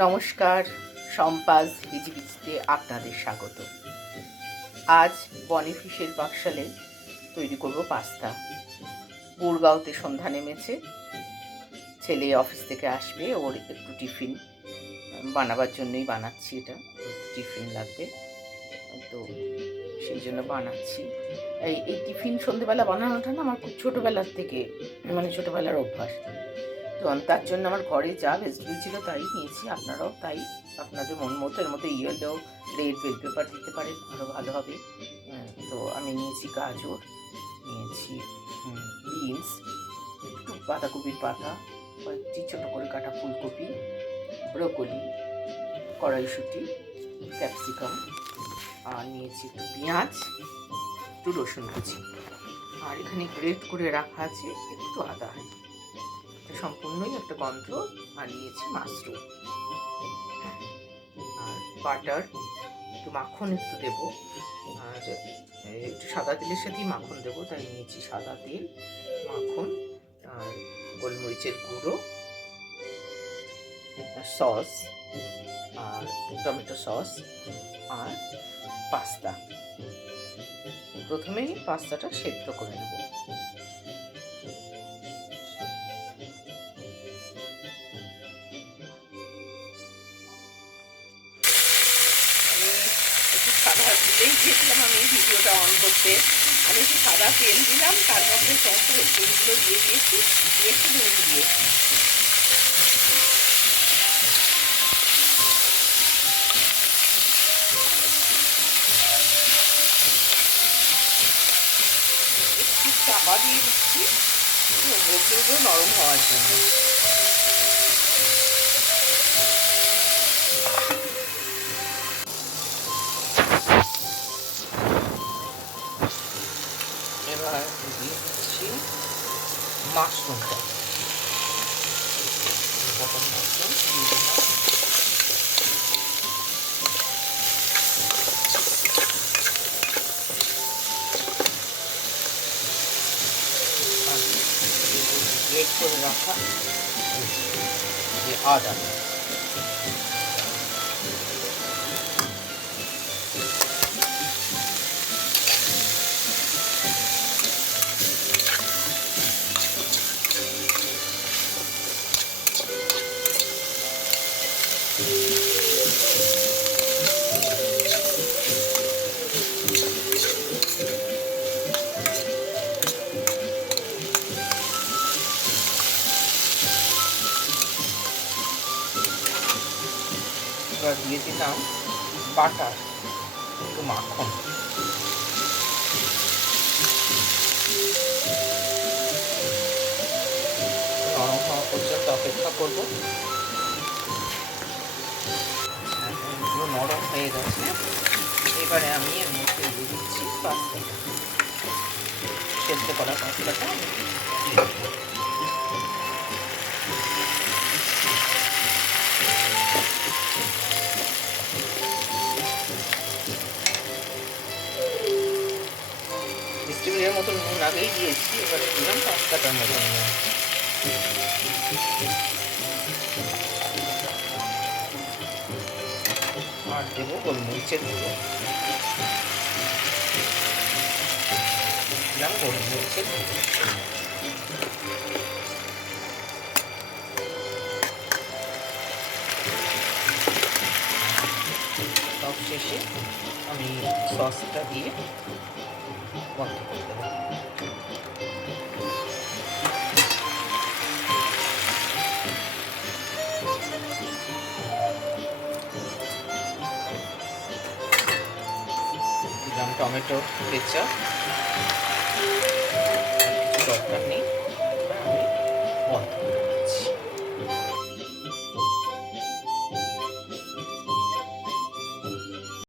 নমস্কার, সম্পাস বিজিবিজিতে আপনাদের স্বাগত। আজ বনিফিশের বাকশালে তৈরি করব পাস্তা। গুড়গাঁওতে সন্ধ্যা নেমেছে, ছেলে অফিস থেকে আসবে, ওর একটু টিফিন বানাবার জন্যই বানাচ্ছি। এটা টিফিন লাগবে, তো সেই জন্য বানাচ্ছি। এই টিফিন সন্ধেবেলা বানানোটা না আমার খুব ছোটোবেলার থেকে, মানে ছোটোবেলার অভ্যাস। তো তার জন্য আমার ঘরে যা ভেজিটেবল ছিল তাই নিয়েছি। আপনারাও তাই আপনাদের মন মতো, এর মধ্যে ইয়েলো রেড বেল পেপার দিতে পারেন, আরও ভালো হবে। তো আমি নিয়েছি গাজর, নিয়েছি বিনস, একটু বাঁধাকপির পাতা, কয়েকটি ছোটো করে কাটা ফুলকপি, ব্রোকলি, কড়াইশুঁটি, ক্যাপসিকাম, আর নিয়েছি একটু পেঁয়াজ, একটু রসুন কুচি, আর এখানে গ্রেট করে রাখা আছে একটু আদা। সম্পূর্ণই একটা গন্ধ। আর নিয়েছি মাশরুম আর বাটার, একটু মাখন একটু দেবো, আর একটু সাদা তেলের সাথেই মাখন দেবো, তাই নিয়েছি সাদা তেল, মাখন, আর গোলমরিচের গুঁড়ো, সস, আর টমেটো সস, আর পাস্তা। প্রথমেই পাস্তাটা সেদ্ধ করে নেব। সাদা দিলেই গিয়েছিলাম আমি ভিডিওটা অন করতে। আমি একটু সাদা তেল দিলাম, তার মধ্যে সমস্ত ভেজিটেবলগুলো দিয়ে দিয়েছি, দিয়ে একটু নুন দিয়েছি। একটু চাপা দিয়ে দিচ্ছি ভেজিটেবলগুলো নরম হওয়ার জন্য। এবার দিয়ে দিচ্ছি মাশরুমটা, বটন মাশরুম দিয়ে দিলাম। গ্রেট করে রাখা যে আদা, এবার দিয়ে দিলাম বাটার, একটু মাখন, নরম হওয়া পর্যন্ত অপেক্ষা করব। এগুলো নরম হয়ে গেছে, এবারে আমি এর মধ্যে দিয়ে দিচ্ছি পাস্তাটা, সেদ্ধ করা পাস্তাটা। ভেজিটেবলের মতন নুন আগেই দিয়েছি, এবারে দিলাম পাস্তাটার মতন নুন। আর দেবো গোলমরিচের গুঁড়ো, দিলাম গোলমরিচের গুঁড়ো। সব শেষে আমি সসটা দিয়ে বন্ধ করে দেবো। দিলাম টমেটো কেচাপ, কিছু দরকার নেই,